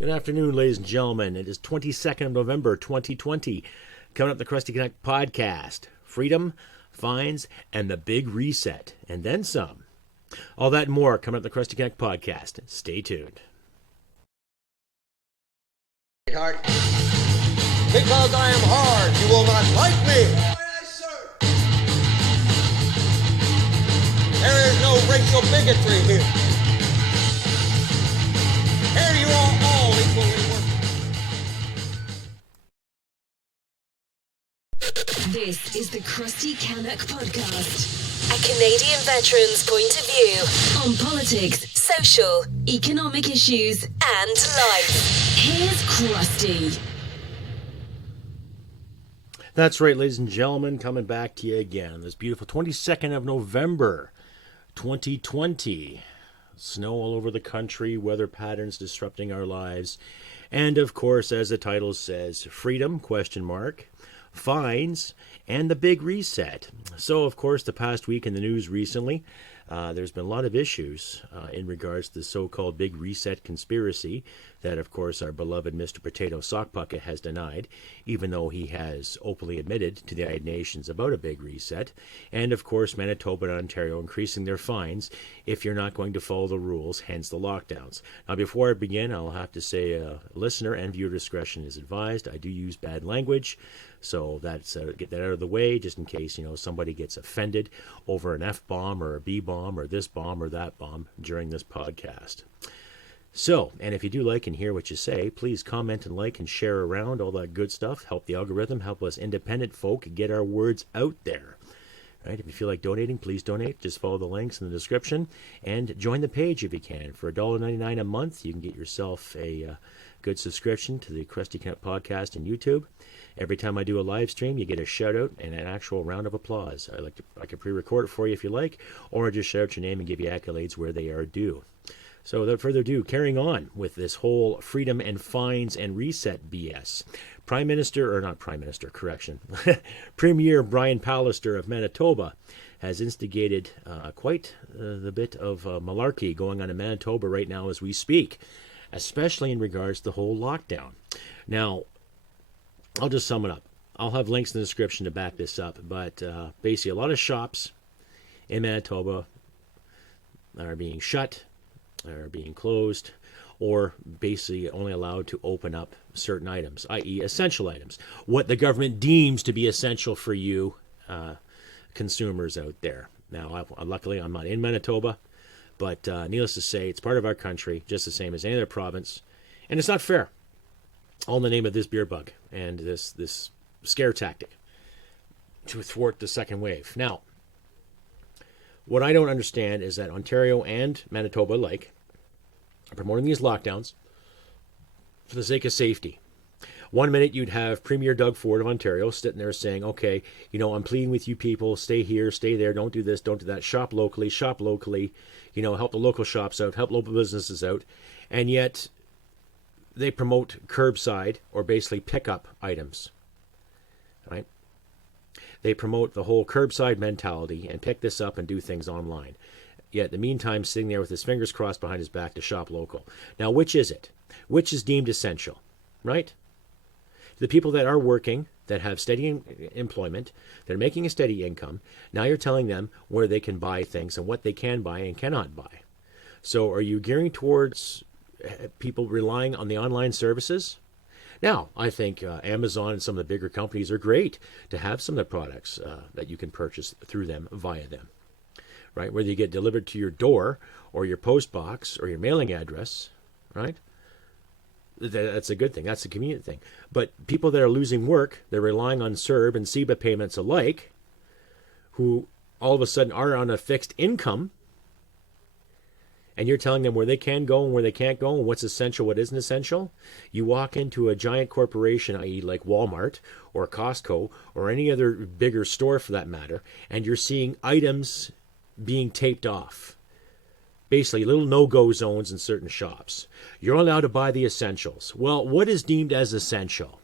Good afternoon, ladies and gentlemen. It is 22nd of November, 2020. Coming up the Crusty Connect podcast. Freedom, fines, and the big reset. And then some. All that and more coming up the Crusty Connect podcast. Stay tuned. Because I am hard, you will not like me. There is no racial bigotry here. Here you are all equally worthless. This is the Crusty Canuck Podcast, a Canadian veteran's point of view on politics, social, economic issues, and life. Here's Crusty. That's right, ladies and gentlemen, coming back to you again. This beautiful 22nd of November, 2020. Snow all over the country, weather patterns disrupting our lives, and of course, as the title says, freedom, ? Fines, and the big reset. So, of course, the past week in the news recently, there's been a lot of issues in regards to the so-called big reset conspiracy that, of course, our beloved Mr. Potato Sock Bucket has denied, even though he has openly admitted to the United Nations about a big reset. And, of course, Manitoba and Ontario increasing their fines if you're not going to follow the rules, hence the lockdowns. Now, before I begin, I'll have to say listener and viewer discretion is advised. I do use bad language. So that's get that out of the way, just in case somebody gets offended over an F-bomb or a B-bomb or this bomb or that bomb during this podcast. So, and if you do like and hear what you say, please comment and like and share around, all that good stuff. Help the algorithm, help us independent folk get our words out there. Right? If you feel like donating, please donate. Just follow the links in the description and join the page if you can. For $1.99 a month, you can get yourself a good subscription to the Crusty Connect podcast and YouTube. Every time I do a live stream, you get a shout out and an actual round of applause. I can pre-record it for you if you like, or just shout out your name and give you accolades where they are due. So without further ado, carrying on with this whole freedom and fines and reset BS. Premier Brian Pallister of Manitoba has instigated quite the bit of malarkey going on in Manitoba right now as we speak, especially in regards to the whole lockdown. Now, I'll just sum it up. I'll have links in the description to back this up, but basically a lot of shops in Manitoba are being shut, are being closed, or basically only allowed to open up certain items, i.e. essential items, what the government deems to be essential for you consumers out there. Now, luckily, I'm not in Manitoba, but needless to say, it's part of our country, just the same as any other province, and it's not fair. All in the name of this beer bug and this scare tactic to thwart the second wave. Now, what I don't understand is that Ontario and Manitoba alike are promoting these lockdowns for the sake of safety. 1 minute you'd have Premier Doug Ford of Ontario sitting there saying, okay, I'm pleading with you people, stay here, stay there, don't do this, don't do that, shop locally, help the local shops out, help local businesses out. And yet they promote curbside or basically pickup items, right? They promote the whole curbside mentality and pick this up and do things online. Yet, in the meantime, sitting there with his fingers crossed behind his back to shop local. Now, which is it? Which is deemed essential, right? The people that are working, that have steady employment, that are making a steady income, now you're telling them where they can buy things and what they can buy and cannot buy. So are you gearing towards people relying on the online services? Now, I think Amazon and some of the bigger companies are great to have some of the products that you can purchase through them, via them, right? Whether you get delivered to your door or your post box or your mailing address, right? That's a good thing. That's a convenient thing. But people that are losing work, they're relying on CERB and CEBA payments alike, who all of a sudden are on a fixed income, and you're telling them where they can go and where they can't go and what's essential, what isn't essential. You walk into a giant corporation, i.e. like Walmart or Costco or any other bigger store for that matter, and you're seeing items being taped off. Basically, little no-go zones in certain shops. You're allowed to buy the essentials. Well, what is deemed as essential?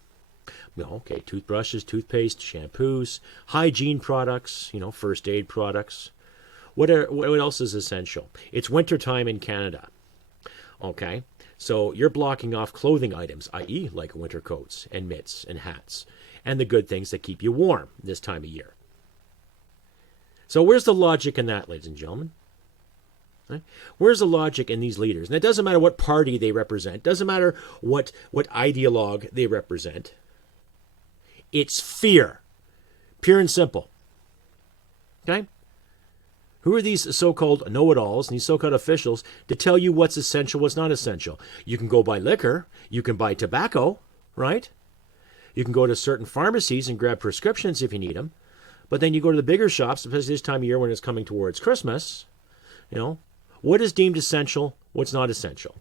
Okay, toothbrushes, toothpaste, shampoos, hygiene products, first aid products. What else is essential? It's wintertime in Canada. Okay, So you're blocking off clothing items, i.e. like winter coats and mitts and hats, and the good things that keep you warm this time of year. So where's the logic in that, ladies and gentlemen? Right? Where's the logic in these leaders? And it doesn't matter what party they represent. It doesn't matter what ideologue they represent. It's fear. Pure and simple. Okay? Who are these so-called know-it-alls and these so-called officials to tell you what's essential, what's not essential? You can go buy liquor. You can buy tobacco, right? You can go to certain pharmacies and grab prescriptions if you need them. But then you go to the bigger shops, especially this time of year when it's coming towards Christmas, what is deemed essential, what's not essential,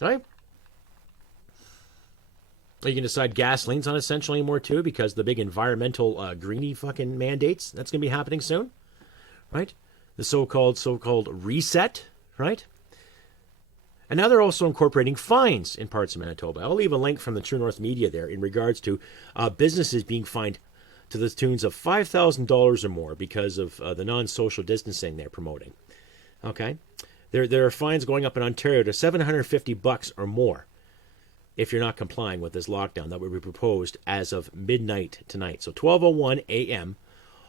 right? You can decide gasoline's not essential anymore too because the big environmental greeny fucking mandates, that's going to be happening soon, right? The so-called reset, right? And now they're also incorporating fines in parts of Manitoba. I'll leave a link from the True North Media there in regards to businesses being fined to the tunes of $5,000 or more because of the non-social distancing they're promoting. Okay? There are fines going up in Ontario to $750 or more if you're not complying with this lockdown that will be proposed as of midnight tonight. So 12:01 a.m.,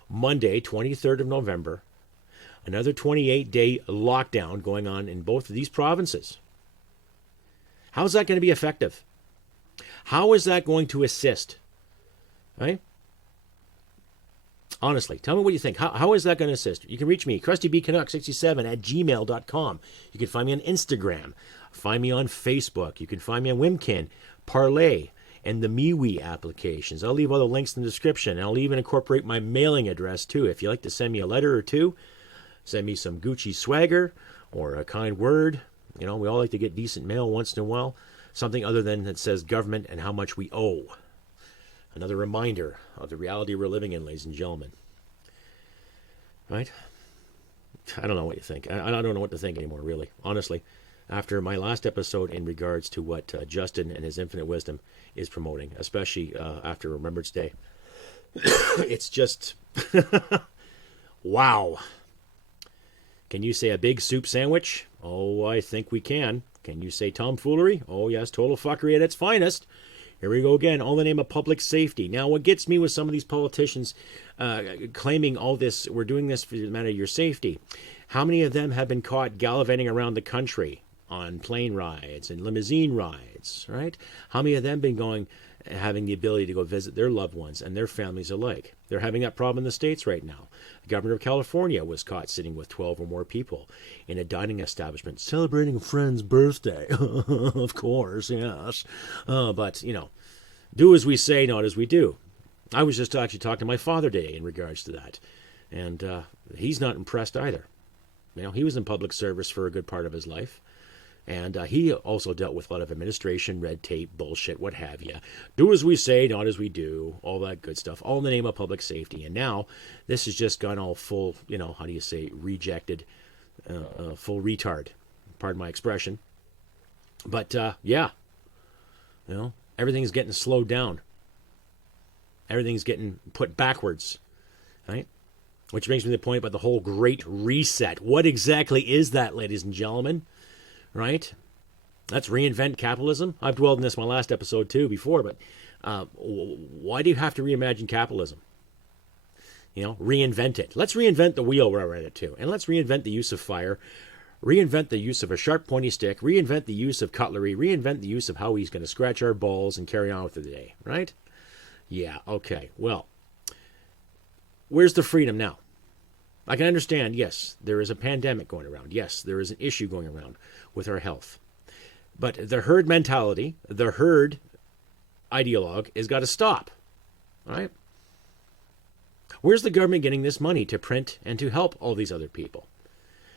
Monday, 23rd of November, another 28-day lockdown going on in both of these provinces. How is that going to be effective? How is that going to assist? Right? Honestly, tell me what you think. How is that going to assist? You can reach me, CrustyBCanuck67@gmail.com. You can find me on Instagram. Find me on Facebook. You can find me on Wimkin, Parlay, and the MeWe applications. I'll leave all the links in the description. And I'll even incorporate my mailing address, too. If you'd like to send me a letter or two, send me some Gucci swagger or a kind word. We all like to get decent mail once in a while. Something other than that says government and how much we owe. Another reminder of the reality we're living in, ladies and gentlemen. Right? I don't know what you think. I don't know what to think anymore, really. Honestly, after my last episode in regards to what Justin and his infinite wisdom is promoting, especially after Remembrance Day, it's just, wow. Can you say a big soup sandwich? Oh, I think we can. Can you say tomfoolery? Oh, yes, total fuckery at its finest. Here we go again, all in the name of public safety. Now, what gets me with some of these politicians claiming all this, we're doing this for the matter of your safety. How many of them have been caught gallivanting around the country on plane rides and limousine rides, right? How many of them been having the ability to go visit their loved ones and their families alike? They're having that problem in the States right now. The governor of California was caught sitting with 12 or more people in a dining establishment celebrating a friend's birthday. Of course, yes. But, do as we say, not as we do. I was just actually talking to my father today in regards to that. And he's not impressed either. He was in public service for a good part of his life. And he also dealt with a lot of administration, red tape, bullshit, what have you. Do as we say, not as we do, all that good stuff, all in the name of public safety. And now this has just gone all full, rejected, full retard. Pardon my expression. But, everything's getting slowed down. Everything's getting put backwards, right? Which brings me to the point about the whole Great Reset. What exactly is that, ladies and gentlemen? Right? Let's reinvent capitalism. I've dwelled in this in my last episode too before, but why do you have to reimagine capitalism? Reinvent it. Let's reinvent the wheel where we're at it too. And let's reinvent the use of fire, reinvent the use of a sharp pointy stick, reinvent the use of cutlery, reinvent the use of how he's going to scratch our balls and carry on with the day, right? Yeah, okay. Well, where's the freedom now? I can understand, yes, there is a pandemic going around. Yes, there is an issue going around with our health. But the herd mentality, the herd ideologue has got to stop. All right? Where's the government getting this money to print and to help all these other people?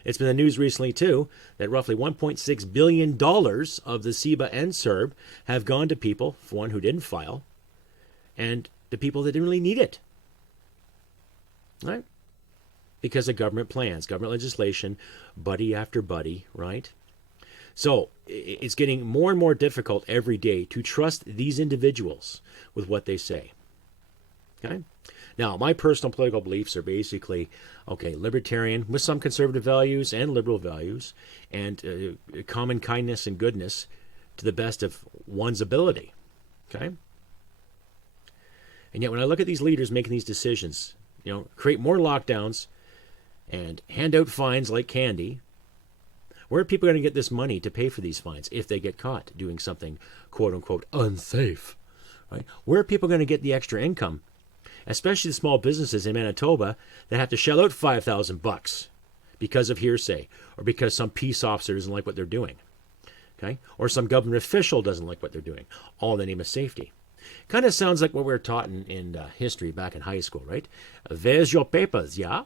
It's been the news recently, too, that roughly $1.6 billion of the CEBA and CERB have gone to people, for one, who didn't file, and the people that didn't really need it. All right? Because of government plans, government legislation, buddy after buddy, right? So it's getting more and more difficult every day to trust these individuals with what they say. Okay? Now, my personal political beliefs are basically, libertarian with some conservative values and liberal values and common kindness and goodness to the best of one's ability. Okay? And yet when I look at these leaders making these decisions, create more lockdowns and hand out fines like candy, where are people going to get this money to pay for these fines if they get caught doing something quote-unquote unsafe? Right? Where are people going to get the extra income, especially the small businesses in Manitoba that have to shell out $5,000 because of hearsay or because some peace officer doesn't like what they're doing, okay? Or some government official doesn't like what they're doing, all in the name of safety. Kind of sounds like what we were taught in history back in high school, right? Where's your papers, yeah?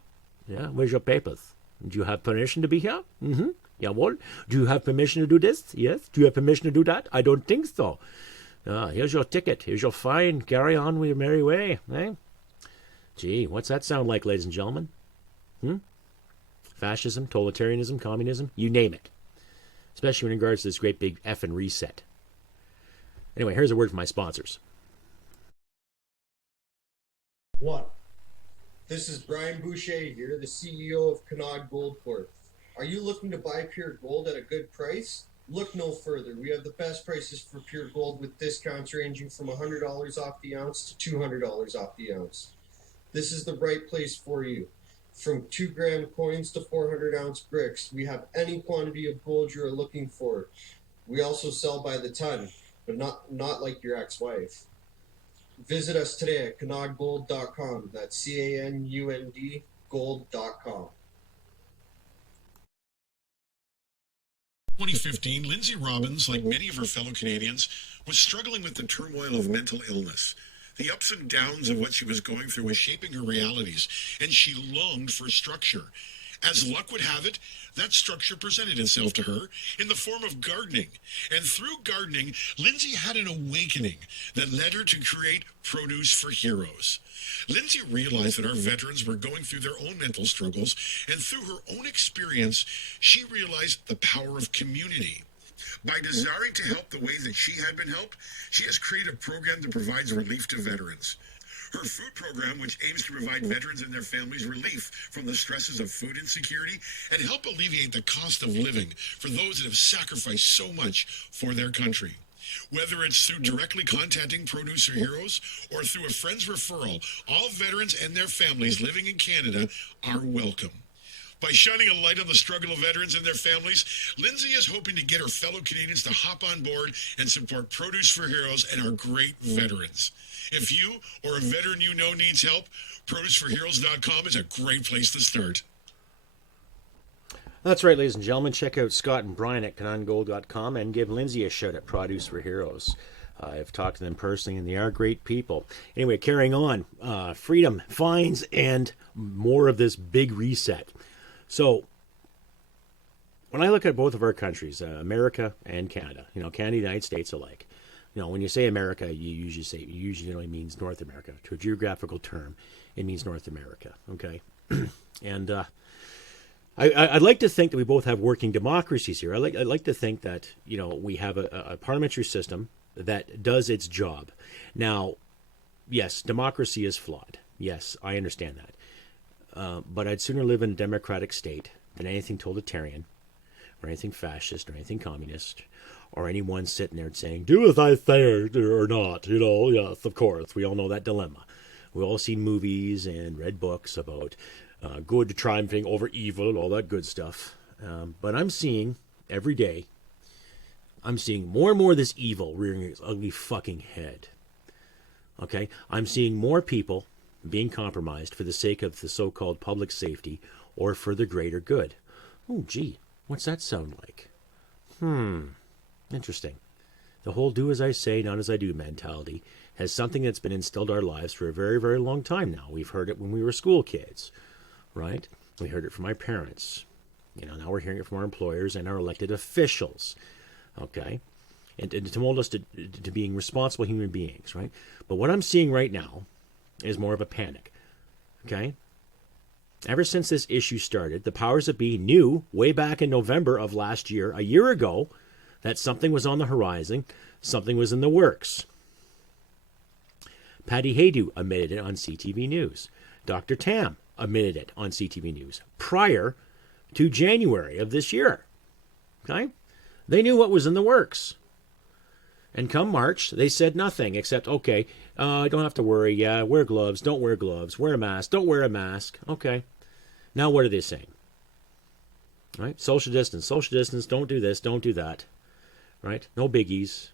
Yeah, where's your papers? Do you have permission to be here? Mm-hmm. Yeah, well, do you have permission to do this? Yes. Do you have permission to do that? I don't think so. Here's your ticket. Here's your fine. Carry on with your merry way. Eh? Gee, what's that sound like, ladies and gentlemen? Fascism, totalitarianism, communism, you name it. Especially in regards to this great big effing reset. Anyway, here's a word from my sponsors. 1. This is Brian Boucher here, the CEO of Canard Gold Corp. Are you looking to buy pure gold at a good price? Look no further. We have the best prices for pure gold with discounts ranging from $100 off the ounce to $200 off the ounce. This is the right place for you. From 2-gram coins to 400-ounce bricks, we have any quantity of gold you are looking for. We also sell by the ton, but not like your ex-wife. Visit us today at canardgold.com. That's CANUND gold.com. 2015, Lindsay Robbins, like many of her fellow Canadians, was struggling with the turmoil of mental illness. The ups and downs of what she was going through was shaping her realities, and she longed for structure. As luck would have it, that structure presented itself to her in the form of gardening. And through gardening, Lindsay had an awakening that led her to create Produce for Heroes. Lindsay realized that our veterans were going through their own mental struggles, and through her own experience, she realized the power of community. By desiring to help the way that she had been helped, she has created a program that provides relief to veterans. Her food program, which aims to provide veterans and their families relief from the stresses of food insecurity and help alleviate the cost of living for those that have sacrificed so much for their country. Whether it's through directly contacting Produce for Heroes or through a friend's referral, all veterans and their families living in Canada are welcome. By shining a light on the struggle of veterans and their families, Lindsay is hoping to get her fellow Canadians to hop on board and support Produce for Heroes and our great veterans. If you or a veteran you know needs help, ProduceForHeroes.com is a great place to start. That's right, ladies and gentlemen. Check out Scott and Brian at canongold.com and give Lindsay a shout at Produce for Heroes. I've talked to them personally, and they are great people. Anyway, carrying on. Freedom, fines, and more of this big reset. So, when I look at both of our countries, America and Canada, Canada and the United States alike, when you say America, you usually means North America. To a geographical term, it means North America, okay? And I'd like to think that we both have working democracies here. I'd like to think that, we have a parliamentary system that does its job. Now, yes, democracy is flawed. Yes, I understand that. But I'd sooner live in a democratic state than anything totalitarian or anything fascist or anything communist or anyone sitting there saying, do as I say or not, yes, of course. We all know that dilemma. We've all seen movies and read books about good triumphing over evil and all that good stuff. But I'm seeing, every day, more and more of this evil rearing its ugly fucking head. Okay? I'm seeing more people being compromised for the sake of the so-called public safety or for the greater good. Oh, gee, what's that sound like? Interesting. The whole do as I say, not as I do mentality has something that's been instilled in our lives for a very, very long time now. We've heard it when we were school kids, right? We heard it from our parents. Now we're hearing it from our employers and our elected officials, okay? And to mold us to being responsible human beings, right? But what I'm seeing right now is more of a panic, okay? Ever since this issue started, the powers that be knew way back in November of last year, a year ago, that something was on the horizon, something was in the works. Patty Haydu admitted it on CTV News. Dr. Tam admitted it on CTV News prior to January of this year, okay? They knew what was in the works. And come March, they said nothing except, okay, don't have to worry. Yeah, wear gloves. Don't wear gloves. Wear a mask. Don't wear a mask. Okay. Now what are they saying? Right? Social distance. Social distance. Don't do this. Don't do that. Right? No biggies.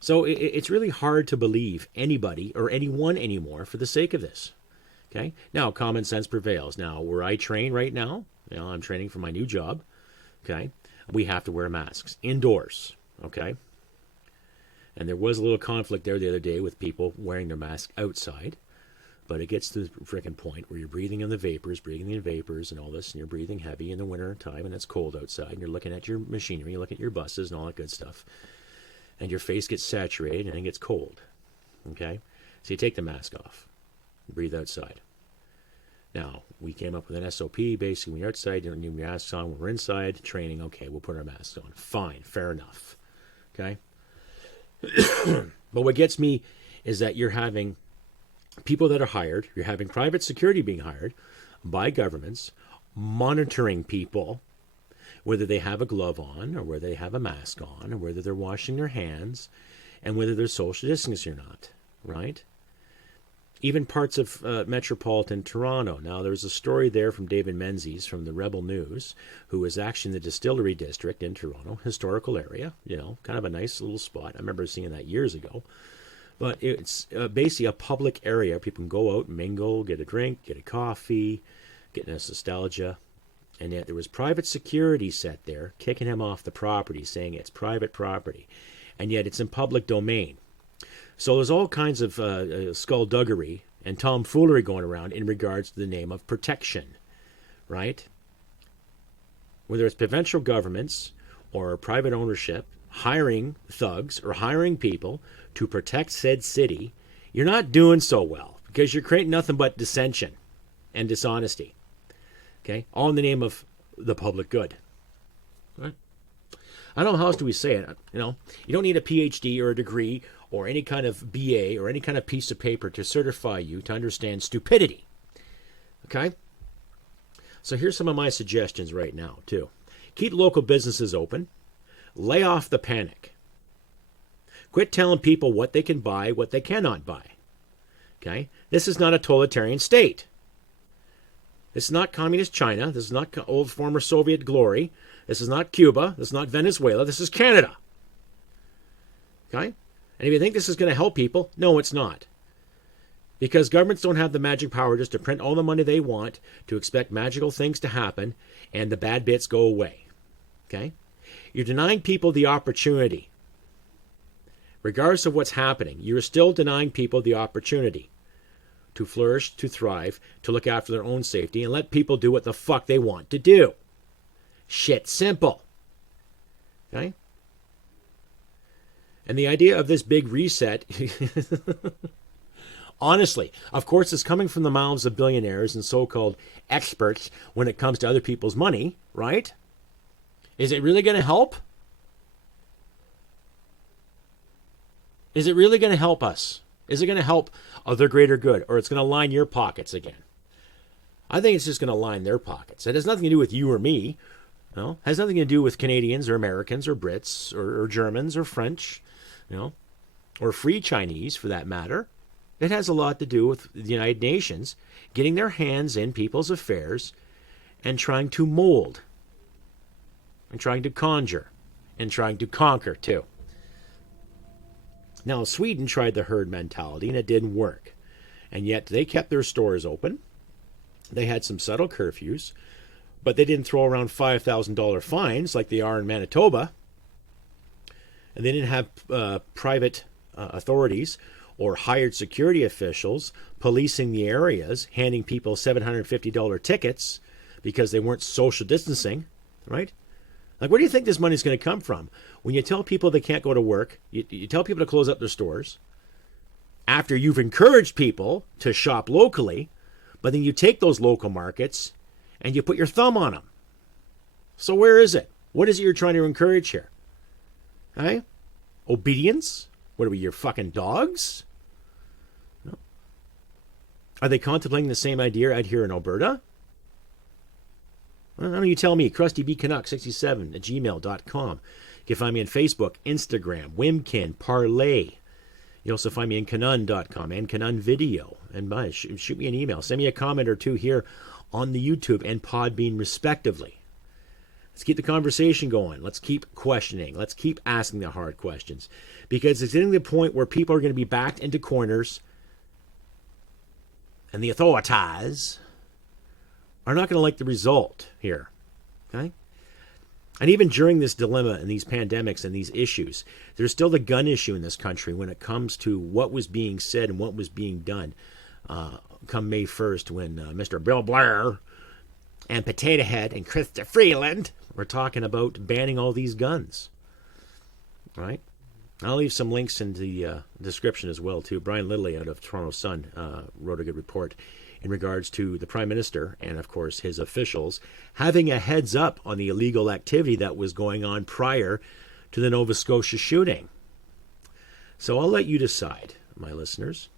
So it's really hard to believe anybody or anyone anymore for the sake of this. Okay? Now, common sense prevails. Now, where I train right now, I'm training for my new job. Okay? We have to wear masks indoors. Okay? And there was a little conflict there the other day with people wearing their masks outside. But it gets to the freaking point where you're breathing in the vapors and all this, and you're breathing heavy in the winter time, and it's cold outside, and you're looking at your machinery, you're looking at your buses and all that good stuff. And your face gets saturated and it gets cold. Okay? So you take the mask off. Breathe outside. Now, we came up with an SOP. Basically, when you're outside, you don't need your masks on. When we're inside training, okay, we'll put our masks on. Fine. Fair enough. Okay? But what gets me is that you're having people that are hired, you're having private security being hired by governments, monitoring people, whether they have a glove on or whether they have a mask on or whether they're washing their hands and whether they're social distancing or not, right? Even parts of metropolitan Toronto. Now, there's a story there from David Menzies from the Rebel News, who was actually in the Distillery District in Toronto, historical area, kind of a nice little spot. I remember seeing that years ago. But it's basically a public area. People can go out, mingle, get a drink, get a coffee, get nostalgia. And yet there was private security set there, kicking him off the property, saying it's private property. And yet it's in public domain. So there's all kinds of skullduggery and tomfoolery going around in regards to the name of protection, right? Whether it's provincial governments or private ownership, hiring thugs or hiring people to protect said city, you're not doing so well because you're creating nothing but dissension and dishonesty. Okay? All in the name of the public good. Right? I don't know how else do we say it. You don't need a PhD or a degree or any kind of BA or any kind of piece of paper to certify you to understand stupidity. Okay? So here's some of my suggestions right now, too. Keep local businesses open. Lay off the panic. Quit telling people what they can buy, what they cannot buy. Okay? This is not a totalitarian state. This is not communist China. This is not old former Soviet glory. This is not Cuba. This is not Venezuela. This is Canada. Okay? And if you think this is going to help people, no, it's not. Because governments don't have the magic power just to print all the money they want, to expect magical things to happen, and the bad bits go away. Okay? You're denying people the opportunity. Regardless of what's happening, you're still denying people the opportunity to flourish, to thrive, to look after their own safety, and let people do what the fuck they want to do. Shit simple. Okay? And the idea of this big reset, honestly, of course, it's coming from the mouths of billionaires and so-called experts when it comes to other people's money, right? Is it really going to help? Is it really going to help us? Is it going to help other greater good? Or it's going to line your pockets again? I think it's just going to line their pockets. It has nothing to do with you or me. No, it has nothing to do with Canadians or Americans or Brits or Germans or French, or free Chinese for that matter. It has a lot to do with the United Nations getting their hands in people's affairs and trying to mold and trying to conjure and trying to conquer too. Now, Sweden tried the herd mentality and it didn't work. And yet they kept their stores open. They had some subtle curfews, but they didn't throw around $5,000 fines like they are in Manitoba. And they didn't have private authorities or hired security officials policing the areas, handing people $750 tickets because they weren't social distancing, right? Like, where do you think this money's going to come from? When you tell people they can't go to work, you tell people to close up their stores, after you've encouraged people to shop locally, but then you take those local markets and you put your thumb on them. So where is it? What is it you're trying to encourage here? Hey? Obedience? What are we, your fucking dogs? No. Are they contemplating the same idea out here in Alberta? Why don't you tell me, CrustyBCanuck67 at gmail.com. You can find me on Facebook, Instagram, Wimkin, Parlay. You also find me on Canon.com and Canon Video. And shoot me an email. Send me a comment or two here on the YouTube and Podbean, respectively. Let's keep the conversation going. Let's keep questioning. Let's keep asking the hard questions. Because it's getting to the point where people are going to be backed into corners, and the authorities are not going to like the result here. Okay? And even during this dilemma and these pandemics and these issues, there's still the gun issue in this country when it comes to what was being said and what was being done come May 1st when Mr. Bill Blair and Potato Head and Chrystia Freeland were talking about banning all these guns. Right? I'll leave some links in the description as well, too. Brian Lilley out of Toronto Sun wrote a good report in regards to the Prime Minister and, of course, his officials having a heads up on the illegal activity that was going on prior to the Nova Scotia shooting. So I'll let you decide, my listeners.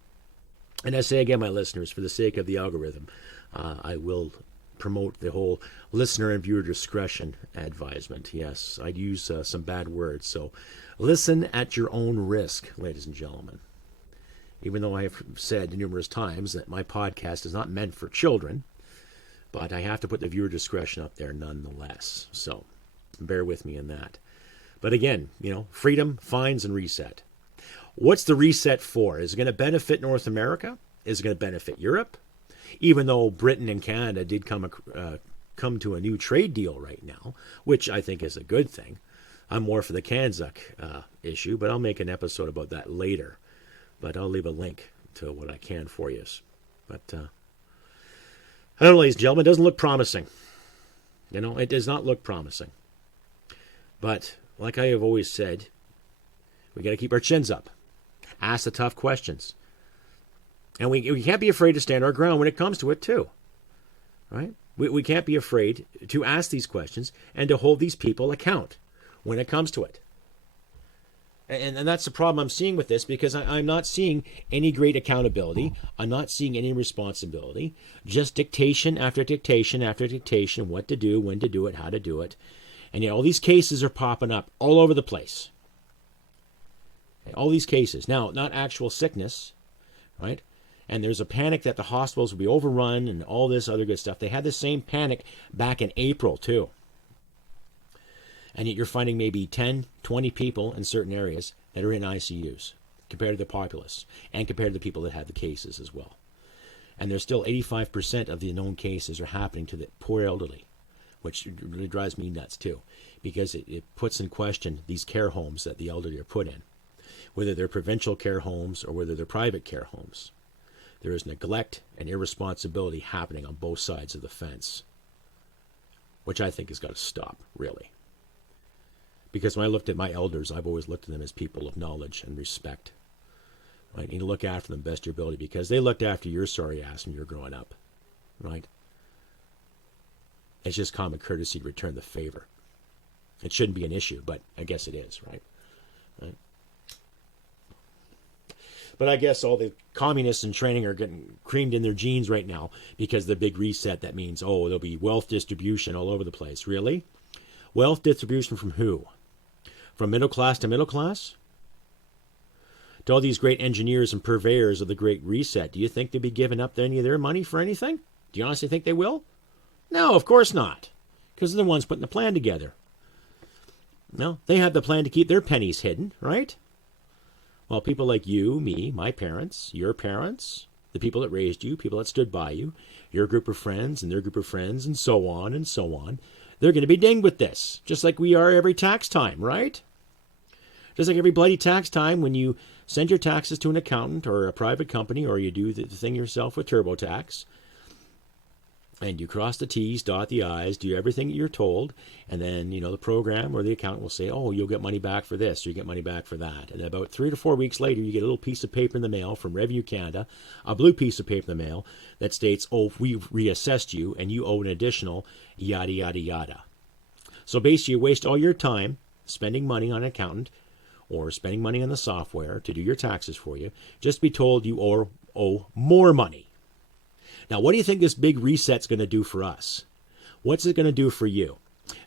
And I say again, my listeners, for the sake of the algorithm, I will promote the whole listener and viewer discretion advisement. Yes, I'd use some bad words. So listen at your own risk, ladies and gentlemen. Even though I have said numerous times that my podcast is not meant for children, but I have to put the viewer discretion up there nonetheless. So bear with me in that. But again, freedom, fines, and reset. What's the reset for? Is it going to benefit North America? Is it going to benefit Europe? Even though Britain and Canada did come to a new trade deal right now, which I think is a good thing. I'm more for the Kanzuk issue, but I'll make an episode about that later. But I'll leave a link to what I can for you. But I don't know, ladies and gentlemen, it doesn't look promising. It does not look promising. But like I have always said, we got to keep our chins up. Ask the tough questions. And we can't be afraid to stand our ground when it comes to it, too. Right? We can't be afraid to ask these questions and to hold these people account when it comes to it. And that's the problem I'm seeing with this, because I'm not seeing any great accountability. I'm not seeing any responsibility. Just dictation after dictation after dictation, what to do, when to do it, how to do it. And yet all these cases are popping up all over the place. All these cases. Now, not actual sickness, right? And there's a panic that the hospitals will be overrun and all this other good stuff. They had the same panic back in April, too. And yet you're finding maybe 10, 20 people in certain areas that are in ICUs compared to the populace and compared to the people that had the cases as well. And there's still 85% of the known cases are happening to the poor elderly, which really drives me nuts too, because it puts in question these care homes that the elderly are put in, whether they're provincial care homes or whether they're private care homes. There is neglect and irresponsibility happening on both sides of the fence, which I think has got to stop, really. Because when I looked at my elders, I've always looked at them as people of knowledge and respect. Right? You need to look after them best your ability, because they looked after your sorry ass when you were growing up. Right? It's just common courtesy to return the favor. It shouldn't be an issue, but I guess it is, right? But I guess all the communists in training are getting creamed in their jeans right now because of the big reset. That means, there'll be wealth distribution all over the place. Really? Wealth distribution from who? From middle class to middle class? To all these great engineers and purveyors of the Great Reset, do you think they'll be giving up any of their money for anything? Do you honestly think they will? No, of course not. Because they're the ones putting the plan together. No, they have the plan to keep their pennies hidden, right? Well, people like you, me, my parents, your parents, the people that raised you, people that stood by you, your group of friends and their group of friends, and so on and so on, they're going to be dinged with this, just like we are every tax time, right? Just like every bloody tax time when you send your taxes to an accountant or a private company, or you do the thing yourself with TurboTax, and you cross the T's, dot the I's, do everything that you're told, and then, the program or the accountant will say, you'll get money back for this, or you get money back for that. And about 3 to 4 weeks later, you get a little piece of paper in the mail from Revenue Canada, a blue piece of paper in the mail that states, we've reassessed you, and you owe an additional yada, yada, yada. So basically, you waste all your time spending money on an accountant or spending money on the software to do your taxes for you, just to be told you owe more money. Now, what do you think this big reset's going to do for us? What's it going to do for you?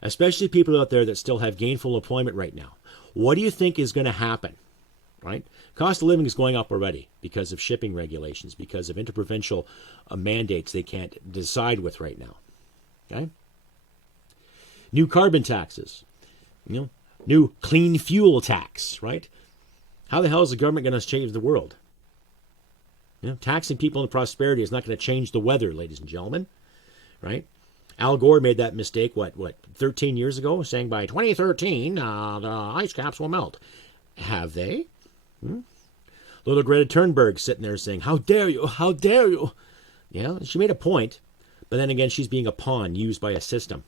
especially people out there that still have gainful employment right now. What do you think is going to happen? Right? Cost of living is going up already because of shipping regulations, because of interprovincial mandates they can't decide with right now. Okay? New carbon taxes, new clean fuel tax, right? How the hell is the government going to change the world? Taxing people into prosperity is not going to change the weather, ladies and gentlemen, right? Al Gore made that mistake, 13 years ago, saying by 2013, the ice caps will melt. Have they? Little Greta Thunberg sitting there saying, how dare you, how dare you? Yeah, she made a point, but then again, she's being a pawn used by a system.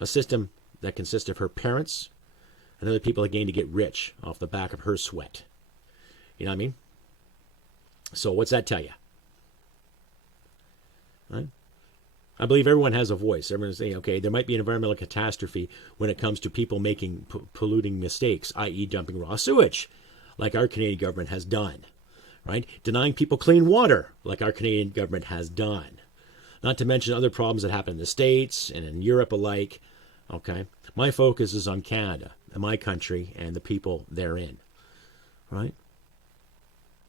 A system that consists of her parents and other people again to get rich off the back of her sweat. You know what I mean? So what's that tell you? Right? I believe everyone has a voice. Everyone's saying, okay, there might be an environmental catastrophe when it comes to people making polluting mistakes, i.e. dumping raw sewage, like our Canadian government has done. Right? Denying people clean water, like our Canadian government has done. Not to mention other problems that happen in the States and in Europe alike. Okay? My focus is on Canada, and my country, and the people therein. Right?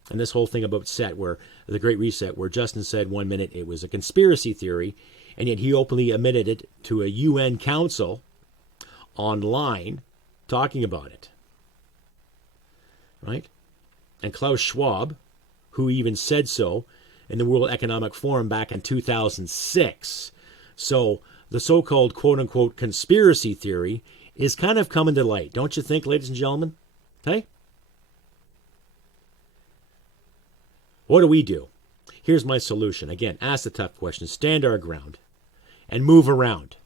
And this whole thing about where the Great Reset, where Justin said 1 minute it was a conspiracy theory, and yet he openly admitted it to a UN council online talking about it. Right? And Klaus Schwab, who even said so in the World Economic Forum back in 2006. So the so-called quote-unquote conspiracy theory is kind of coming to light. Don't you think, ladies and gentlemen? Okay? What do? Here's my solution. Again, ask the tough questions, stand our ground, and move around.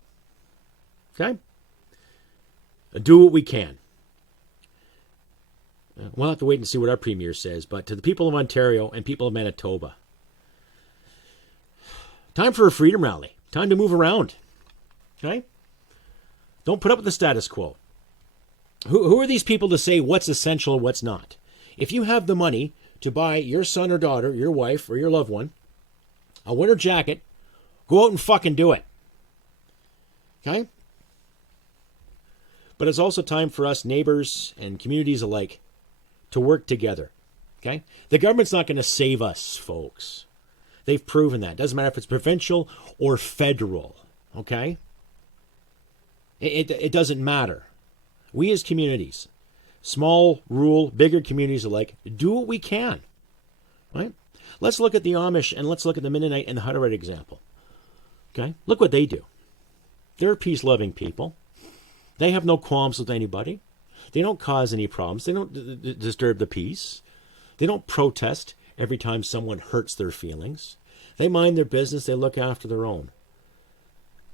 Okay? Do what we can. We'll have to wait and see what our premier says, but to the people of Ontario and people of Manitoba, time for a freedom rally. Time to move around. Okay? Don't put up with the status quo. Who are these people to say what's essential and what's not? If you have the money to buy your son or daughter, your wife or your loved one, a winter jacket, go out and fucking do it. Okay? But it's also time for us neighbors and communities alike to work together. Okay? The government's not going to save us, folks. They've proven that. Doesn't matter if it's provincial or federal. Okay? It doesn't matter. We as communities, small, rural, bigger communities alike, do what we can. Right? Let's look at the Amish and let's look at the Mennonite and the Hutterite example. Okay? Look what they do. They're peace-loving people. They have no qualms with anybody. They don't cause any problems. They don't disturb the peace. They don't protest every time someone hurts their feelings. They mind their business. They look after their own.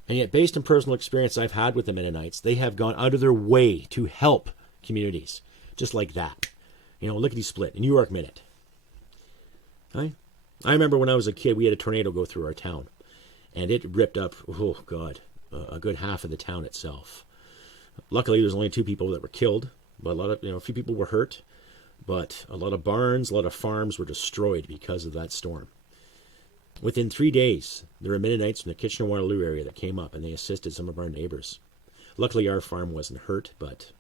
And yet, based on personal experience I've had with the Mennonites, they have gone out of their way to help communities. Just like that. Lickety-split. New York Minute. Okay? I remember when I was a kid, we had a tornado go through our town. And it ripped up, a good half of the town itself. Luckily, there's only 2 people that were killed, but a few people were hurt. But a lot of barns, a lot of farms were destroyed because of that storm. Within 3 days, there were Mennonites from the Kitchener-Waterloo area that came up, and they assisted some of our neighbors. Luckily, our farm wasn't hurt, but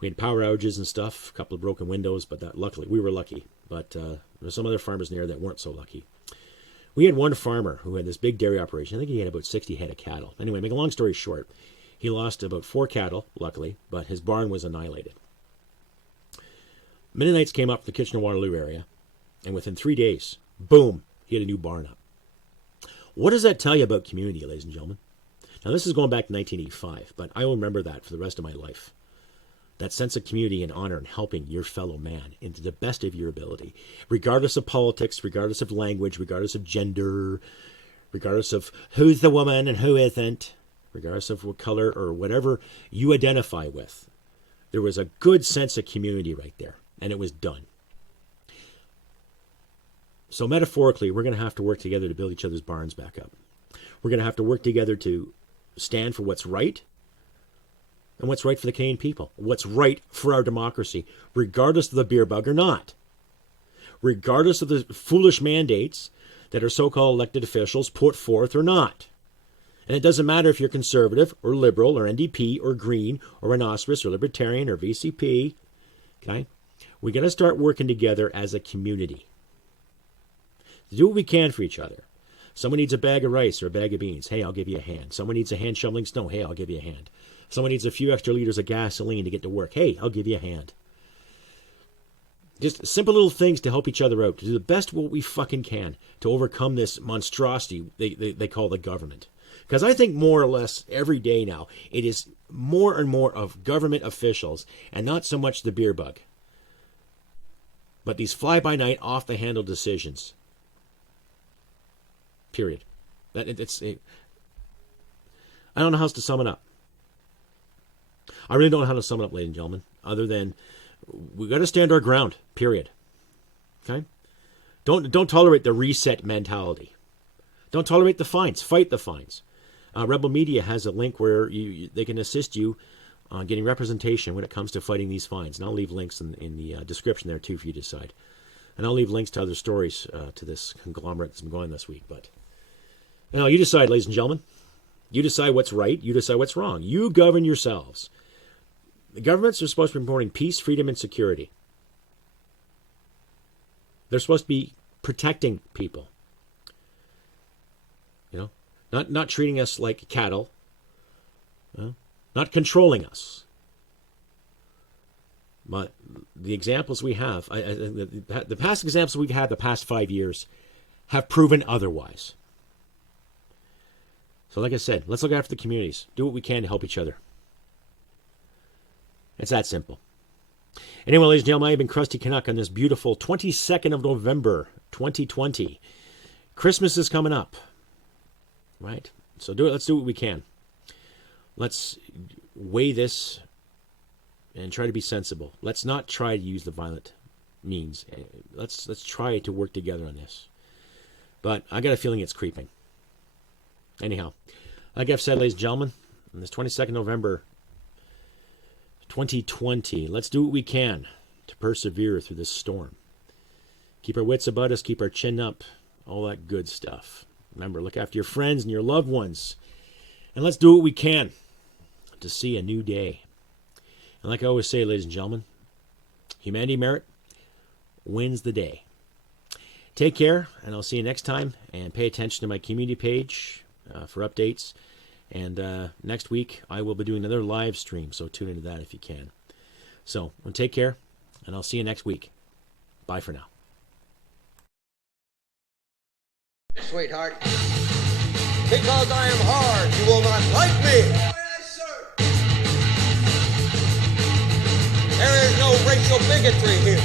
we had power outages and stuff, a couple of broken windows, but luckily, we were lucky. But there were some other farmers near that weren't so lucky. We had one farmer who had this big dairy operation. I think he had about 60 head of cattle. Anyway, make a long story short, he lost about 4 cattle, luckily, but his barn was annihilated. Mennonites came up from the Kitchener-Waterloo area, and within 3 days, boom, he had a new barn up. What does that tell you about community, ladies and gentlemen? Now, this is going back to 1985, but I will remember that for the rest of my life. That sense of community and honor and helping your fellow man into the best of your ability, regardless of politics, regardless of language, regardless of gender, regardless of who's the woman and who isn't, regardless of what color or whatever you identify with. There was a good sense of community right there, and it was done. So metaphorically, we're going to have to work together to build each other's barns back up. We're going to have to work together to stand for what's right and what's right for the Canadian people, what's right for our democracy, regardless of the beer bug or not, regardless of the foolish mandates that our so-called elected officials put forth or not. And it doesn't matter if you're conservative or liberal or NDP or Green or Rhinoceros or Libertarian or VCP. Okay? We're going to start working together as a community. Do what we can for each other. Someone needs a bag of rice or a bag of beans. Hey, I'll give you a hand. Someone needs a hand shoveling snow. Hey, I'll give you a hand. Someone needs a few extra liters of gasoline to get to work. Hey, I'll give you a hand. Just simple little things to help each other out. To do the best what we fucking can to overcome this monstrosity they call the government. Because I think more or less every day now, it is more and more of government officials and not so much the beer bug. But these fly-by-night, off-the-handle decisions. Period. I don't know how else to sum it up. I really don't know how to sum it up, ladies and gentlemen, other than we got to stand our ground, period. Okay? Don't tolerate the reset mentality. Don't tolerate the fines. Fight the fines. Rebel Media has a link where they can assist you on getting representation when it comes to fighting these fines. And I'll leave links in the description there, too, for you to decide. And I'll leave links to other stories to this conglomerate that's been going this week. But you decide, ladies and gentlemen. You decide what's right. You decide what's wrong. You govern yourselves. The governments are supposed to be promoting peace, freedom, and security. They're supposed to be protecting people. Not treating us like cattle. Not controlling us. But the examples we have, the past examples we've had the past 5 years have proven otherwise. So like I said, let's look after the communities. Do what we can to help each other. It's that simple. Anyway, ladies and gentlemen, I've been Krusty Canuck on this beautiful 22nd of November, 2020. Christmas is coming up. Right? So let's do what we can. Let's weigh this and try to be sensible. Let's not try to use the violent means. Let's try to work together on this. But I got a feeling it's creeping. Anyhow, like I've said, ladies and gentlemen, on this 22nd November 2020, let's do what we can to persevere through this storm. Keep our wits about us, keep our chin up, all that good stuff. Remember, look after your friends and your loved ones. And let's do what we can to see a new day. And like I always say, ladies and gentlemen, humanity merit wins the day. Take care, and I'll see you next time. And pay attention to my community page for updates. And next week, I will be doing another live stream, so tune into that if you can. So, take care, and I'll see you next week. Bye for now. Sweetheart, because I am hard, you will not like me. Yes, sir. There is no racial bigotry here.